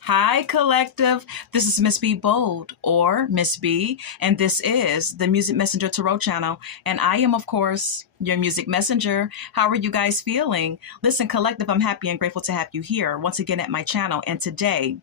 Hi, collective. This is Miss B Bold or Miss B, and this is the Music Messenger Tarot channel. And I am, of course, your music messenger. How are you guys feeling? Listen, collective, I'm happy and grateful to have you here once again at my channel. And today,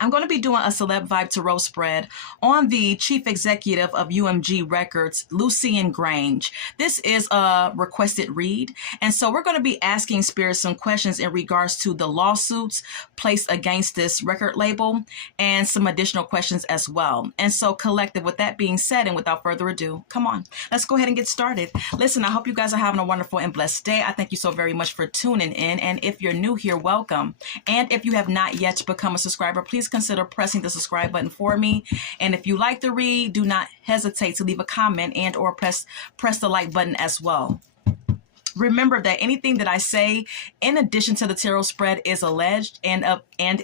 I'm going to be doing a Celeb Vibe Tarot spread on the Chief Executive of UMG Records, Lucian Grange. This is a requested read, and so we're going to be asking Spirit some questions in regards to the lawsuits placed against this record label and some additional questions as well. And so, collective, with that being said, and without further ado, come on, let's go ahead and get started. Listen, I hope you guys are having a wonderful and blessed day. I thank you so very much for tuning in, and if you're new here, welcome. And if you have not yet become a subscriber, please consider pressing the subscribe button for me. And if you like the read, do not hesitate to leave a comment and or press the like button as well. Remember that anything that I say, in addition to the tarot spread, is alleged and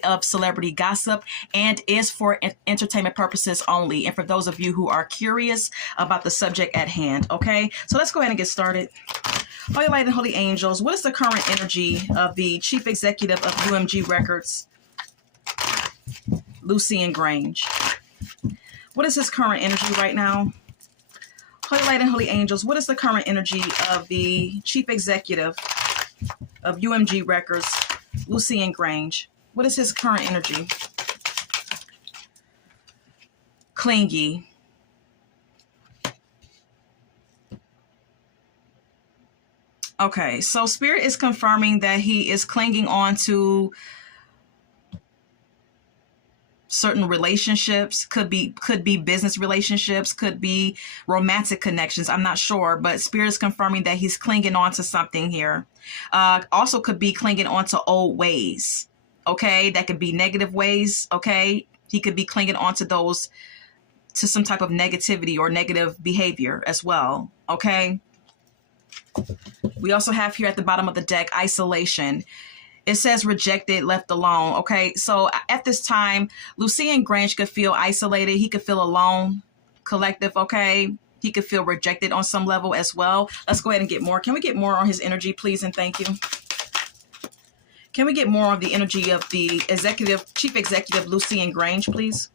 of celebrity gossip and is for entertainment purposes only. And for those of you who are curious about the subject at hand, okay? So let's go ahead and get started. Holy Light and Holy Angels, what is the current energy of the Chief Executive of UMG Records, Lucian Grange? What is his current energy right now? Holy Light and Holy Angels, what is the current energy of the Chief Executive of UMG Records, Lucian Grange? What is his current energy? Clingy. Okay, so Spirit is confirming that he is clinging on to certain relationships, could be business relationships, could be romantic connections. I'm not sure, but Spirit is confirming that he's clinging on to something here. Also could be clinging on to old ways. Okay, that could be negative ways. Okay, he could be clinging on to those, to some type of negativity or negative behavior as well. Okay. We also have here at the bottom of the deck, isolation. It says rejected, left alone. Okay, so at this time, Lucian Grange could feel isolated. He could feel alone, collective, okay? He could feel rejected on some level as well. Let's go ahead and get more. Can we get more on his energy, please, and thank you? Can we get more of the energy of the Chief Executive, Lucian Grange, please?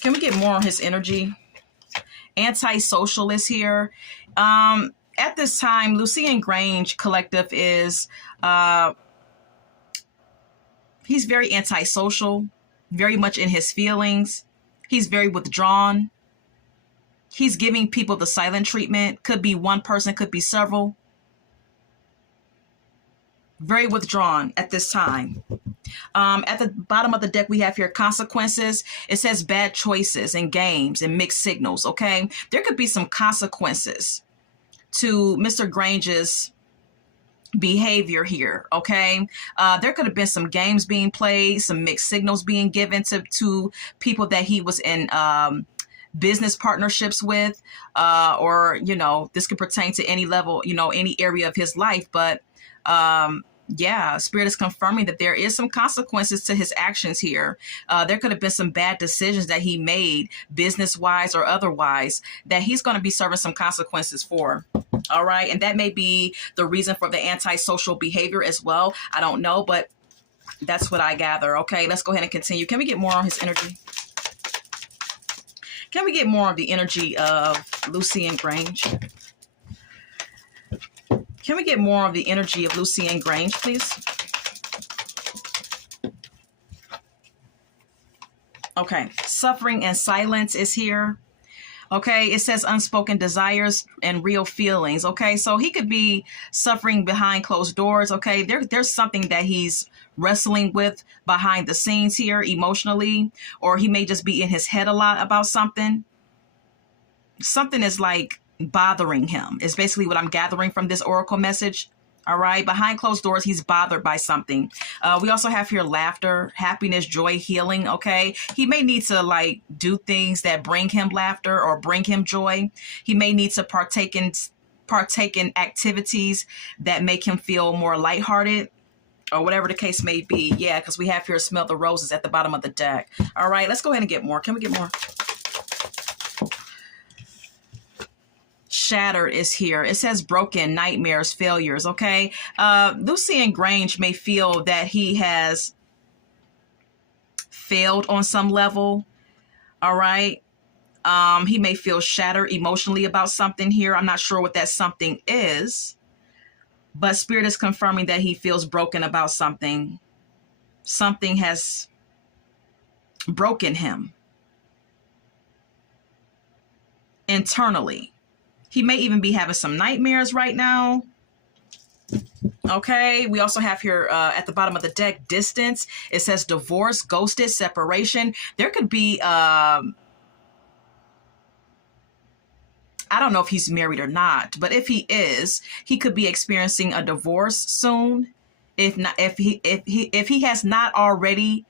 Can we get more on his energy? Anti-socialist here. At this time, Lucian Grange collective is, he's very antisocial, very much in his feelings. He's very withdrawn. He's giving people the silent treatment. Could be one person, could be several. Very withdrawn at this time. At the bottom of the deck, we have here consequences. It says bad choices and games and mixed signals, okay? There could be some consequences to Mr. Grange's behavior here, okay? There could have been some games being played, some mixed signals being given to people that he was in business partnerships with, or, you know, this could pertain to any level, you know, any area of his life, but yeah, Spirit is confirming that there is some consequences to his actions here. There could have been some bad decisions that he made, business-wise or otherwise, that he's going to be serving some consequences for. All right. And that may be the reason for the antisocial behavior as well. I don't know, but that's what I gather. Okay, let's go ahead and continue. Can we get more on his energy? Can we get more of the energy of Lucian Grange? Can we get more of the energy of Lucian Grange, please? Okay, suffering and silence is here. Okay, it says unspoken desires and real feelings. Okay, so he could be suffering behind closed doors. Okay, there's something that he's wrestling with behind the scenes here emotionally, or he may just be in his head a lot about something. Something is like bothering him is basically what I'm gathering from this oracle message. All right, behind closed doors, he's bothered by something. We also have here laughter, happiness, joy, healing. Okay, he may need to like do things that bring him laughter or bring him joy. He may need to partake in activities that make him feel more lighthearted, or whatever the case may be. Yeah, because we have here smell the roses at the bottom of the deck. All right, let's go ahead and get more. Can we get more? shattered is here. It says broken, nightmares, failures, okay? Lucian Grange may feel that he has failed on some level, all right? He may feel shattered emotionally about something here. I'm not sure what that something is, but Spirit is confirming that he feels broken about something. Something has broken him internally. He may even be having some nightmares right now. Okay, we also have here at the bottom of the deck, distance. It says divorce, ghosted, separation. There could be, I don't know if he's married or not, but if he is, he could be experiencing a divorce soon. If not, if he has not already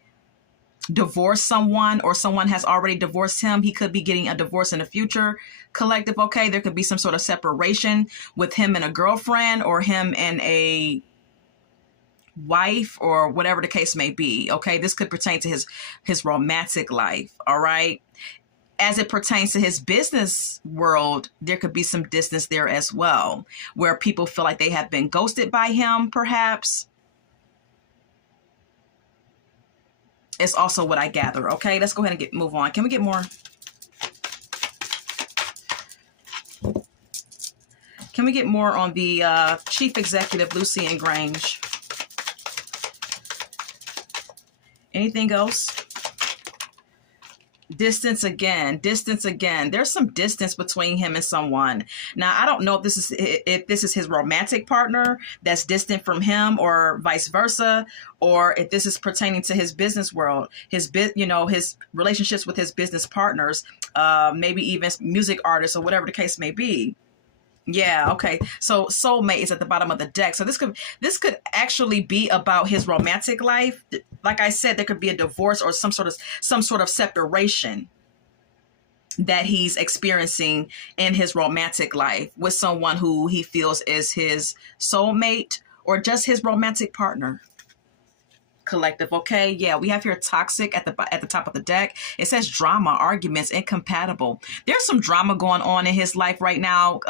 divorced someone, or someone has already divorced him, he could be getting a divorce in the future. Collective, okay, there could be some sort of separation with him and a girlfriend, or him and a wife, or whatever the case may be. Okay, this could pertain to his romantic life. All right, as it pertains to his business world, there could be some distance there as well, where people feel like they have been ghosted by him, perhaps. It's also what I gather. Okay, let's go ahead and move on. Can we get more? Can we get more on the Chief Executive, Lucian Grange? Anything else? Distance again, distance again. There's some distance between him and someone. Now, I don't know if this is his romantic partner that's distant from him, or vice versa, or if this is pertaining to his business world, his relationships with his business partners, maybe even music artists, or whatever the case may be. Yeah, okay. So soulmate is at the bottom of the deck. So this could actually be about his romantic life. Like I said, there could be a divorce, or some sort of separation that he's experiencing in his romantic life with someone who he feels is his soulmate, or just his romantic partner. Collective, okay? Yeah, we have here toxic at the top of the deck. It says drama, arguments, incompatible. There's some drama going on in his life right now,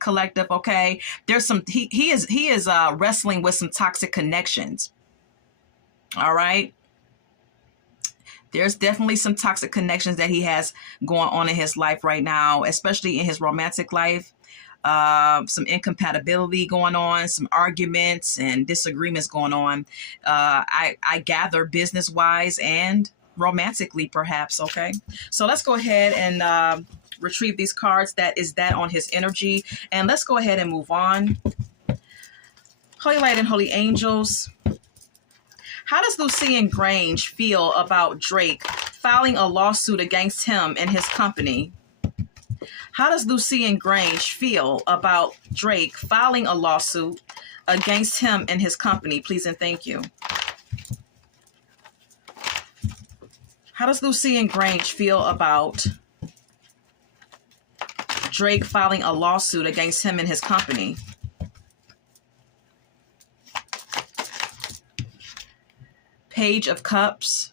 collective, okay? There's some he is wrestling with some toxic connections. All right? There's definitely some toxic connections that he has going on in his life right now, especially in his romantic life. Some incompatibility going on, some arguments and disagreements going on. I gather business wise and romantically, perhaps. Okay, so let's go ahead and retrieve these cards. That is that on his energy, and let's go ahead and move on. Holy Light and Holy Angels. How does Lucian Grange feel about Drake filing a lawsuit against him and his company? How does Lucian Grange feel about Drake filing a lawsuit against him and his company? Please and thank you. How does Lucian Grange feel about Drake filing a lawsuit against him and his company? Page of Cups.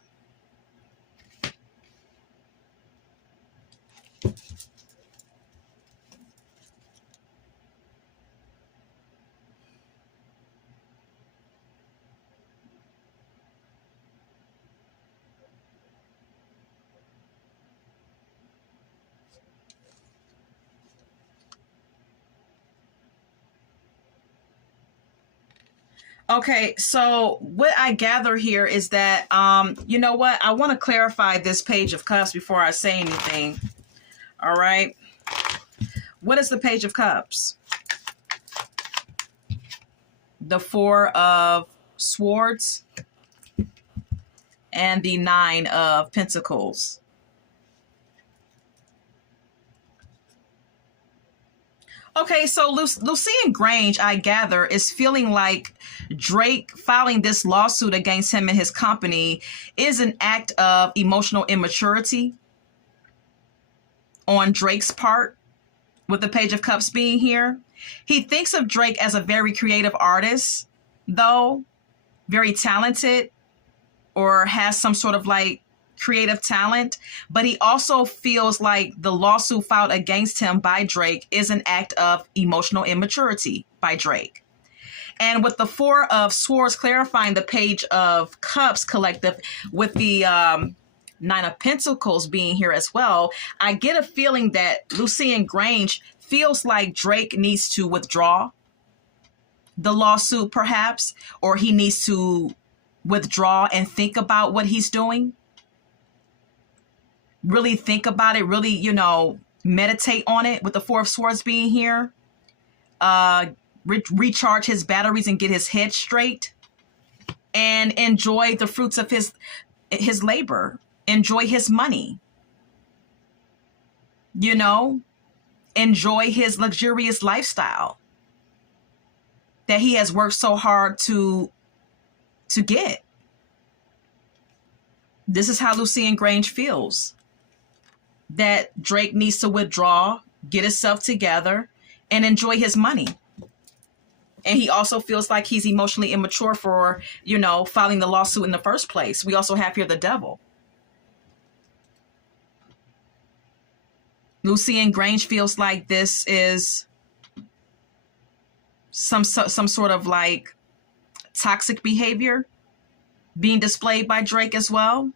Okay, so what I gather here is that, you know what? I want to clarify this Page of Cups before I say anything. All right. What is the Page of Cups? The Four of Swords and the Nine of Pentacles. Okay, so Lucian Grange, I gather, is feeling like Drake filing this lawsuit against him and his company is an act of emotional immaturity on Drake's part, with the Page of Cups being here. He thinks of Drake as a very creative artist, though, very talented, or has some sort of like creative talent, but he also feels like the lawsuit filed against him by Drake is an act of emotional immaturity by Drake. And with the Four of Swords clarifying the Page of Cups collective, with the Nine of Pentacles being here as well, I get a feeling that Lucian Grange feels like Drake needs to withdraw the lawsuit, perhaps, or he needs to withdraw and think about what he's doing. Really think about it, really, meditate on it with the Four of Swords being here. Recharge his batteries and get his head straight and enjoy the fruits of his labor. Enjoy his money. Enjoy his luxurious lifestyle that he has worked so hard to get. This is how Lucian Grange feels. That Drake needs to withdraw, get himself together, and enjoy his money. And he also feels like he's emotionally immature for, filing the lawsuit in the first place. We also have here the Devil. Lucian Grange feels like this is some sort of like toxic behavior being displayed by Drake as well.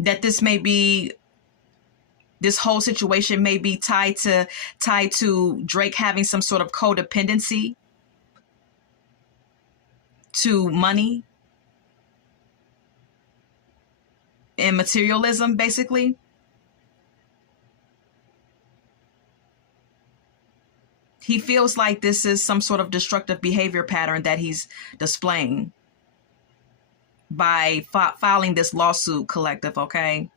That this whole situation may be tied to Drake having some sort of codependency to money and materialism, basically. He feels like this is some sort of destructive behavior pattern that he's displaying by filing this lawsuit collective, okay?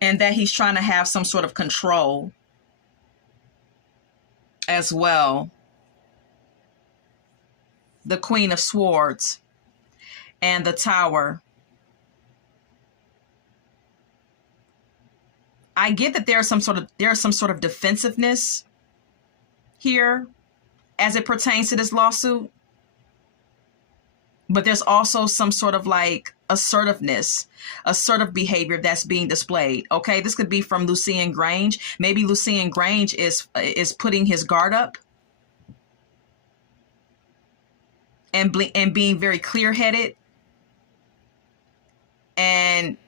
And that he's trying to have some sort of control as well. The Queen of Swords and the Tower. I get that there's some sort of defensiveness here as it pertains to this lawsuit, but there's also some sort of like assertive behavior that's being displayed. Okay, this could be from Lucian Grange. Maybe Lucian Grange is putting his guard up and being very clear-headed and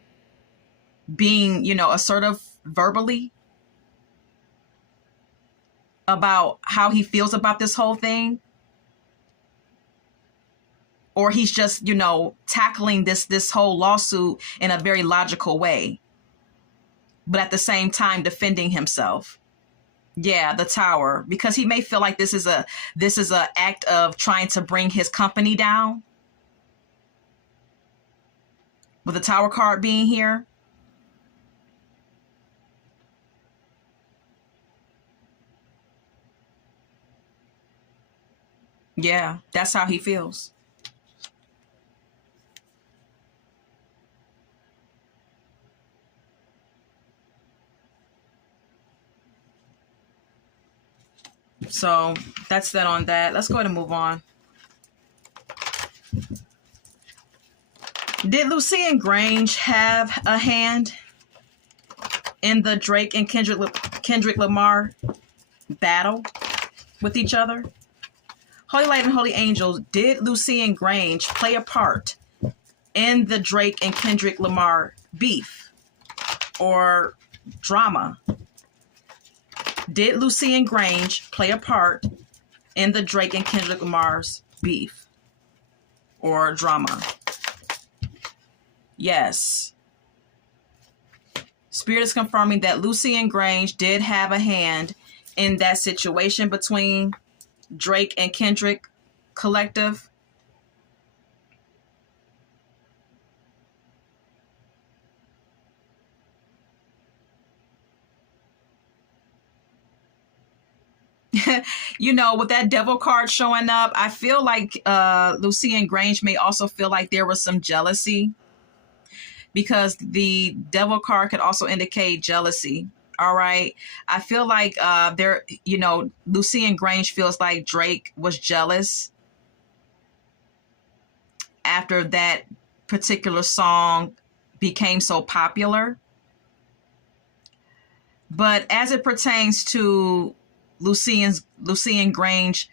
being, assertive verbally about how he feels about this whole thing. Or he's just, tackling this whole lawsuit in a very logical way, but at the same time defending himself. Yeah, the Tower, because he may feel like this is a act of trying to bring his company down. With the Tower card being here. Yeah, that's how he feels. So that's that on that. Let's go ahead and move on. Did Lucian Grange have a hand in the Drake and Kendrick Lamar battle with each other? Holy Light and Holy Angels, did Lucian Grange play a part in the Drake and Kendrick Lamar beef or drama? Did Lucian Grange play a part in the Drake and Kendrick Lamar's beef or drama? Yes. Spirit is confirming that Lucian Grange did have a hand in that situation between Drake and Kendrick collective. you know, with that devil card showing up, I feel like Lucian Grange may also feel like there was some jealousy, because the devil card could also indicate jealousy. All right. I feel like you know, Lucian Grange feels like Drake was jealous after that particular song became so popular. But as it pertains to Lucian Grange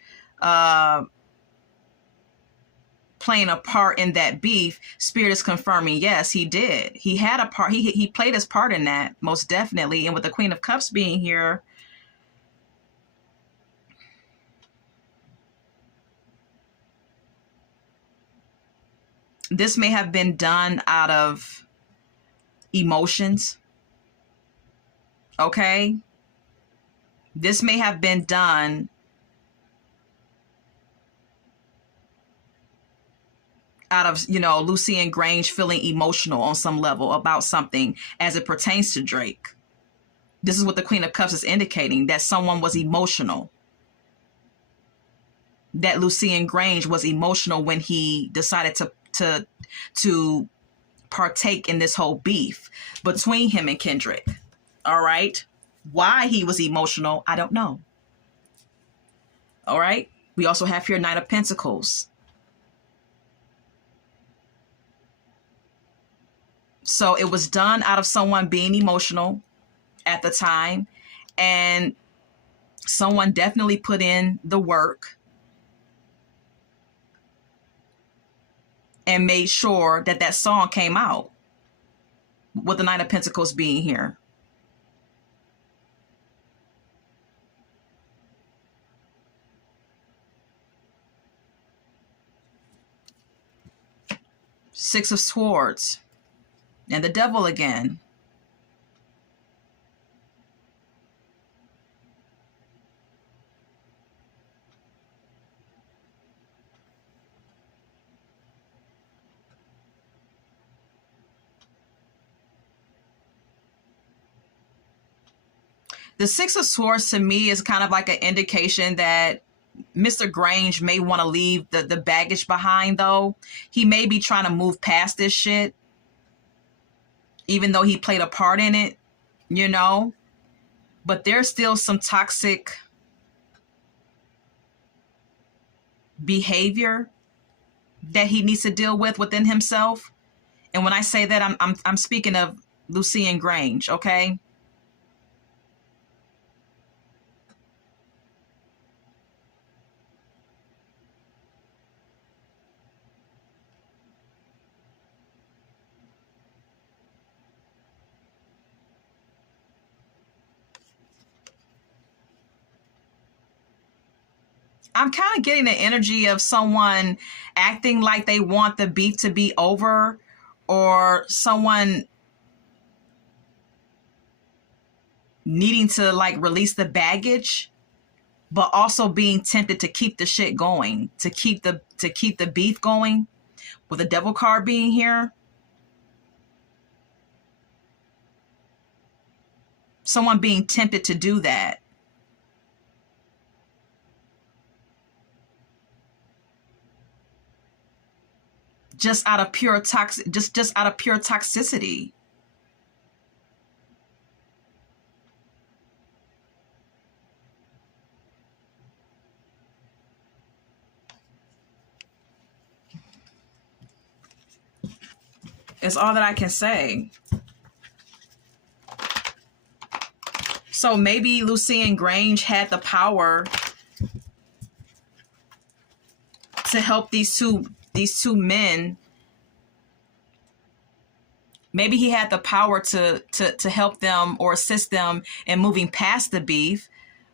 playing a part in that beef, Spirit is confirming, yes, he did. He had a part. He played his part in that, most definitely. And with the Queen of Cups being here, this may have been done out of emotions. Okay? This may have been done out of, you know, Lucian Grange feeling emotional on some level about something as it pertains to Drake. This is what the Queen of Cups is indicating, that someone was emotional. That Lucian Grange was emotional when he decided to partake in this whole beef between him and Kendrick. All right? Why he was emotional, I don't know. All right? We also have here Knight of Pentacles. So it was done out of someone being emotional at the time, and someone definitely put in the work and made sure that that song came out, with the Knight of Pentacles being here. Six of Swords. And the Devil again. The Six of Swords to me is kind of like an indication that Mr. Grange may want to leave the baggage behind, though. He may be trying to move past this shit, even though he played a part in it, you know. But there's still some toxic behavior that he needs to deal with within himself. And when I say that, I'm speaking of Lucian Grange, okay? I'm kind of getting the energy of someone acting like they want the beef to be over, or someone needing to like release the baggage, but also being tempted to keep the shit going, to keep the beef going, with the Devil card being here. Someone being tempted to do that. Just out of pure just out of pure toxicity. It's all that I can say. So maybe Lucian Grange had the power to help these two men. Maybe he had the power to help them or assist them in moving past the beef,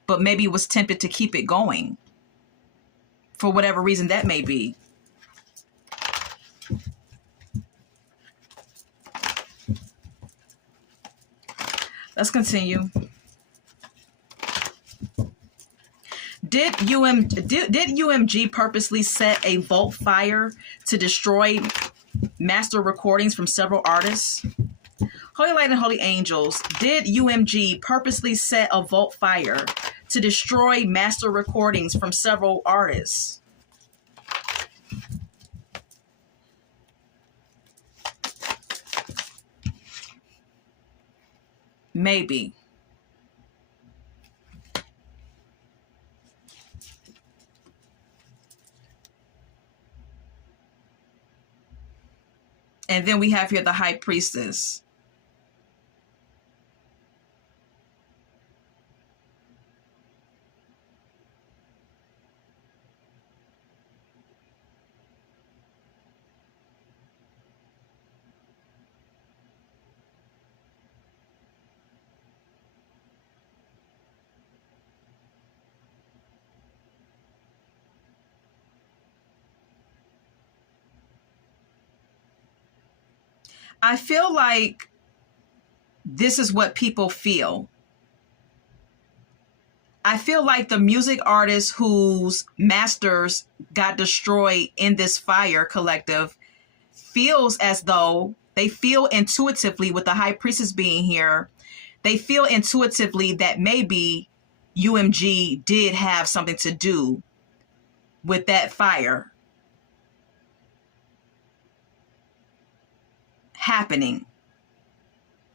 but maybe was tempted to keep it going for whatever reason that may be. Let's continue. Did UMG purposely set a vault fire to destroy master recordings from several artists? Holy Light and Holy Angels, did UMG purposely set a vault fire to destroy master recordings from several artists. Maybe. And then we have here the high priestess. I feel like this is what people feel. I feel like the music artists whose masters got destroyed in this fire collective feels as though they feel intuitively, with the high priestess being here, they feel intuitively that maybe UMG did have something to do with that fire happening.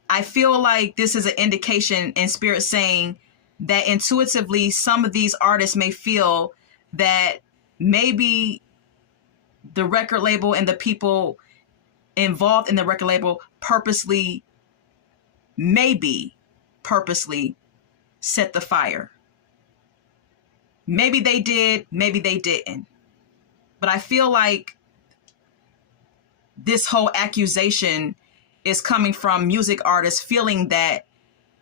I feel like this is an indication in spirit saying that intuitively some of these artists may feel that maybe the record label and the people involved in the record label maybe purposely set the fire. Maybe they did, maybe they didn't. But I feel like this whole accusation is coming from music artists feeling that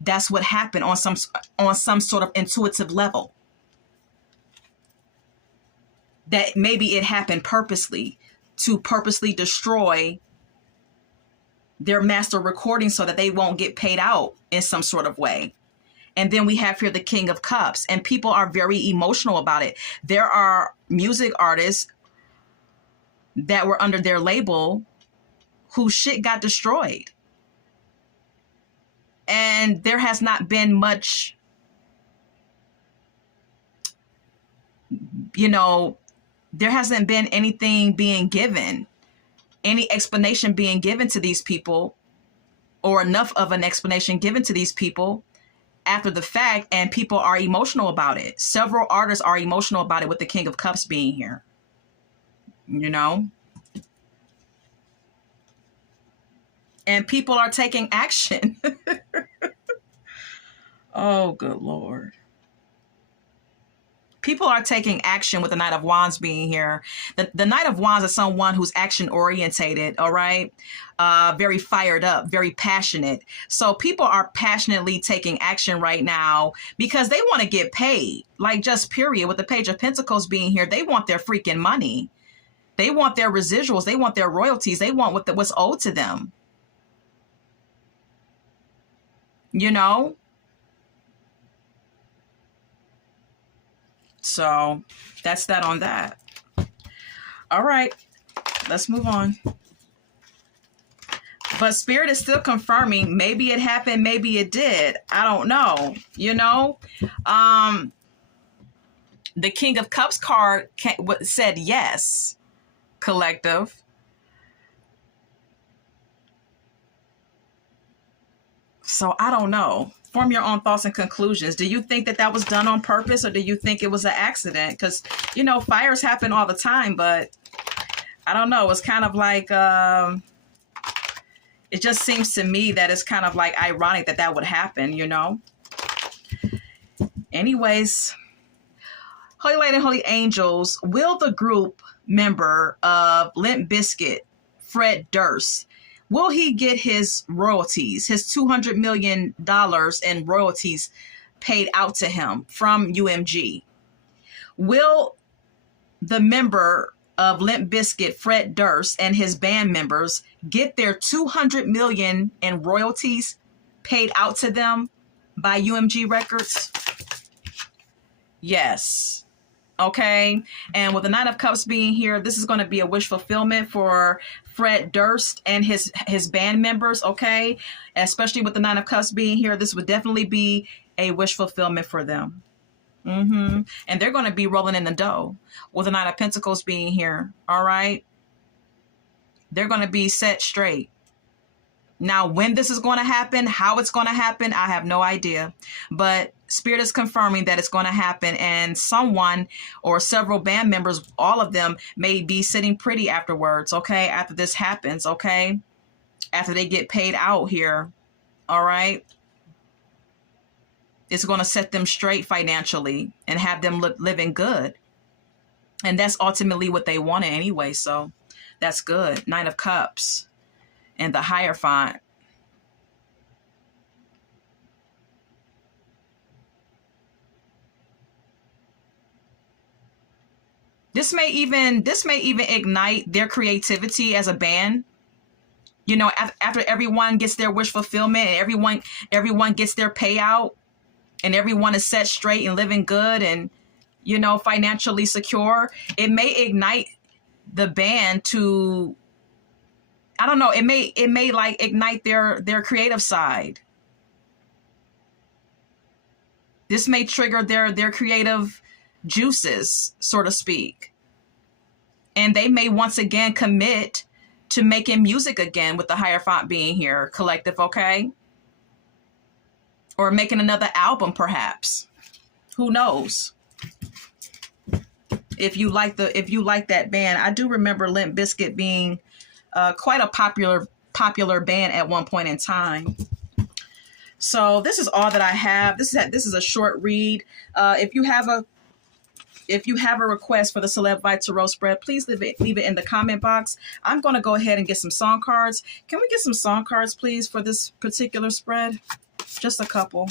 that's what happened on some sort of intuitive level. That maybe it happened purposely, to purposely destroy their master recording so that they won't get paid out in some sort of way. And then we have here the King of Cups, and people are very emotional about it. There are music artists that were under their label whose shit got destroyed. And there has not been much, there hasn't been anything being given, any explanation being given to these people, or enough of an explanation given to these people after the fact, and people are emotional about it. Several artists are emotional about it, with the King of Cups being here. And people are taking action. Oh, good Lord. People are taking action with the Knight of Wands being here. The Knight of Wands is someone who's action orientated, all right? Very fired up, very passionate. So people are passionately taking action right now because they want to get paid. Like, just period. With the Page of Pentacles being here, they want their freaking money. They want their residuals. They want their royalties. They want what's owed to them. So that's that on that. All right, let's move on. But Spirit is still confirming maybe it happened, maybe it did. I don't know. The King of Cups card said yes, collective. So I don't know. Form your own thoughts and conclusions. Do you think that was done on purpose, or do you think it was an accident? Because, fires happen all the time, but I don't know. It's kind of like, it just seems to me that it's kind of like ironic that would happen, Anyways, Holy Light and Holy Angels, will the group member of Limp Bizkit, Fred Durst, will he get his royalties, his $200 million in royalties paid out to him from UMG? Will the member of Limp Bizkit, Fred Durst, and his band members get their $200 million in royalties paid out to them by UMG Records? Yes. Okay. And with the Knight of Cups being here, this is going to be a wish fulfillment for Fred Durst and his band members. Okay. Especially with the Knight of Cups being here, this would definitely be a wish fulfillment for them. And they're going to be rolling in the dough with the Nine of Pentacles being here. All right. They're going to be set straight. Now, when this is going to happen, how it's going to happen, I have no idea. But Spirit is confirming that it's going to happen. And someone or several band members, all of them, may be sitting pretty afterwards, okay? After this happens, okay? After they get paid out here, all right? It's going to set them straight financially and have them living good. And that's ultimately what they wanted anyway, so that's good. Nine of Cups. And the Hierophant. This may even ignite their creativity as a band. You know, after everyone gets their wish fulfillment and everyone gets their payout and everyone is set straight and living good and, you know, financially secure, it may ignite the band to, I don't know, it may like ignite their creative side. This may trigger their creative juices, so to speak. And they may once again commit to making music again with the Hierophant being here, collective, okay? Or making another album perhaps. Who knows? If you like that band, I do remember Limp Bizkit being quite a popular band at one point in time. So this is all that I have. This is a short read. If you have a request for the Celeb Vibe Tarot spread, please leave it in the comment box. I'm going to go ahead and get some song cards. Can we get some song cards, please, for this particular spread? Just a couple.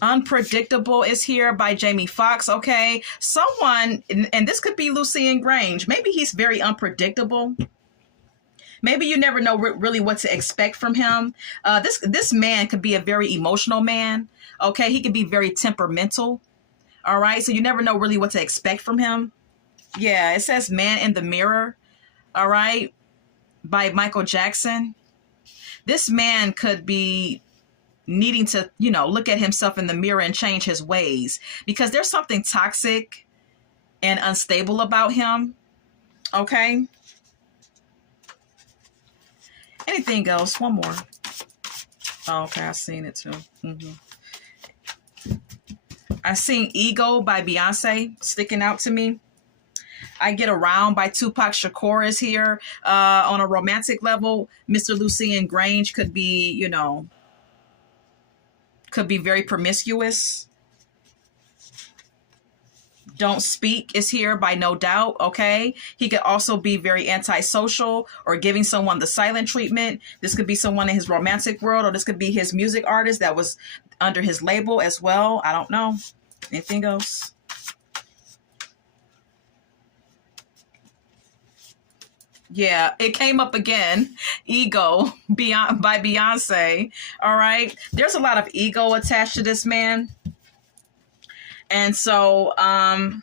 Unpredictable is here by Jamie Foxx. Okay, someone, and this could be Lucian Grange. Maybe he's very unpredictable. Maybe you never know really what to expect from him. This man could be a very emotional man. Okay, he could be very temperamental. All right, so you never know really what to expect from him. Yeah, it says Man in the Mirror. All right, by Michael Jackson. This man could be needing to, you know, look at himself in the mirror and change his ways because there's something toxic and unstable about him. Okay. Anything else? One more. Oh, okay, I've seen it too. I seen Ego by Beyonce sticking out to me. I Get Around by Tupac Shakur is here. On a romantic level, Mr. Lucian Grange could be, you know, could be very promiscuous. Don't Speak is here by No Doubt, okay? He could also be very antisocial or giving someone the silent treatment. This could be someone in his romantic world, or this could be his music artist that was under his label as well. I don't know. Anything else? Yeah, it came up again. Ego by Beyonce. All right. There's a lot of ego attached to this man. And so, and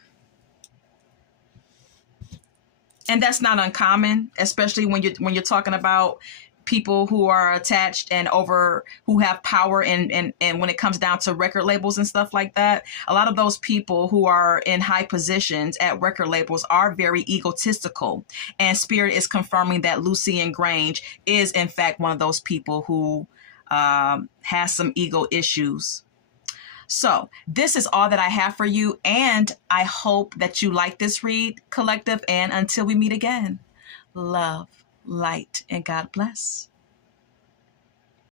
that's not uncommon, especially when you're talking about people who are attached and who have power and when it comes down to record labels and stuff like that. A lot of those people who are in high positions at record labels are very egotistical, and Spirit is confirming that Lucian Grange is in fact one of those people who has some ego issues. So this is all that I have for you, and I hope that you like this read, collective, and until we meet again, love, light, and God bless.